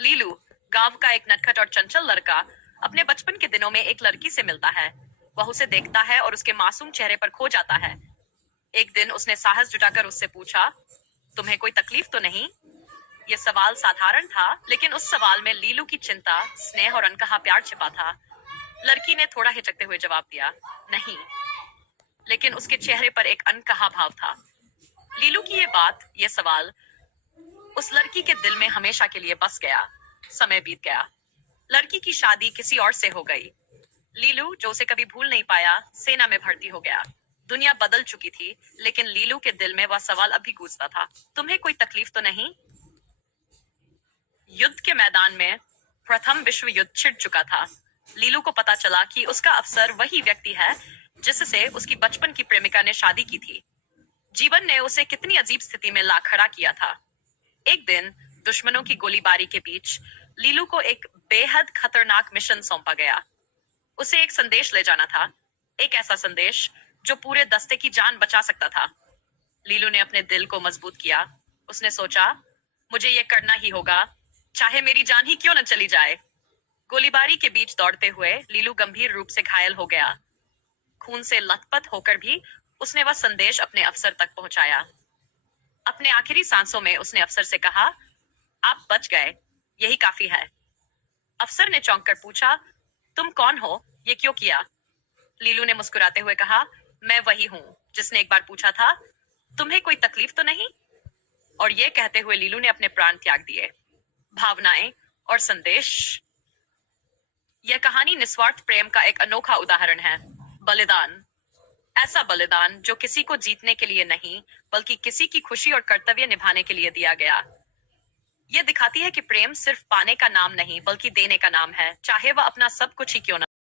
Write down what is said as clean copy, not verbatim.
लीलू, गांव का एक नटखट और चंचल लड़का, अपने बचपन के दिनों में एक लड़की से मिलता है। वह उसे देखता है और उसके मासूम चेहरे पर खो जाता है। एक दिन उसने साहस जुटाकर उससे पूछा, तुम्हें कोई तकलीफ तो नहीं? यह सवाल साधारण था, लेकिन उस सवाल में लीलू की चिंता, स्नेह और अनकहा प्यार छिपा था। लड़की ने थोड़ा हिचकते हुए जवाब दिया, नहीं। लेकिन उसके चेहरे पर एक अनकहा भाव था। लीलू की यह सवाल उस लड़की के दिल में हमेशा के लिए बस गया। समय बीत गया। लड़की की शादी किसी और से हो गई। लीलू, जो उसे कभी भूल नहीं पाया, सेना में भर्ती हो गया। दुनिया बदल चुकी थी, लेकिन लीलू के दिल में वह सवाल अभी गूंजता था, तुम्हें कोई तकलीफ तो नहीं? युद्ध के मैदान में प्रथम विश्व युद्ध छिड़ चुका था। लीलू को पता चला कि उसका अफसर वही व्यक्ति है जिससे उसकी बचपन की प्रेमिका ने शादी की थी। जीवन ने उसे कितनी अजीब स्थिति में ला खड़ा किया था। एक दिन दुश्मनों की गोलीबारी के बीच लीलू को एक बेहद खतरनाक मिशन सौंपा गया। उसे एक संदेश ले जाना था, एक ऐसा संदेश जो पूरे दस्ते की जान बचा सकता था। लीलू ने अपने दिल को मजबूत किया। उसने सोचा, मुझे यह करना ही होगा, चाहे मेरी जान ही क्यों न चली जाए। गोलीबारी के बीच दौड़ते हुए लीलू गंभीर रूप से घायल हो गया। खून से लथपथ होकर भी उसने वह संदेश अपने अफसर तक पहुंचाया। अपने आखिरी सांसों में उसने अफसर से कहा, आप बच गए, यही काफी है। अफसर ने चौंक कर पूछा, तुम कौन हो, ये क्यों किया? लीलू ने मुस्कुराते हुए कहा, मैं वही हूं जिसने एक बार पूछा था, तुम्हें कोई तकलीफ तो नहीं? और ये कहते हुए लीलू ने अपने प्राण त्याग दिए। भावनाएं और संदेश। यह कहानी निस्वार्थ प्रेम का एक अनोखा उदाहरण है। बलिदान, ऐसा बलिदान जो किसी को जीतने के लिए नहीं, बल्कि किसी की खुशी और कर्तव्य निभाने के लिए दिया गया। यह दिखाती है कि प्रेम सिर्फ पाने का नाम नहीं, बल्कि देने का नाम है, चाहे वह अपना सब कुछ ही क्यों न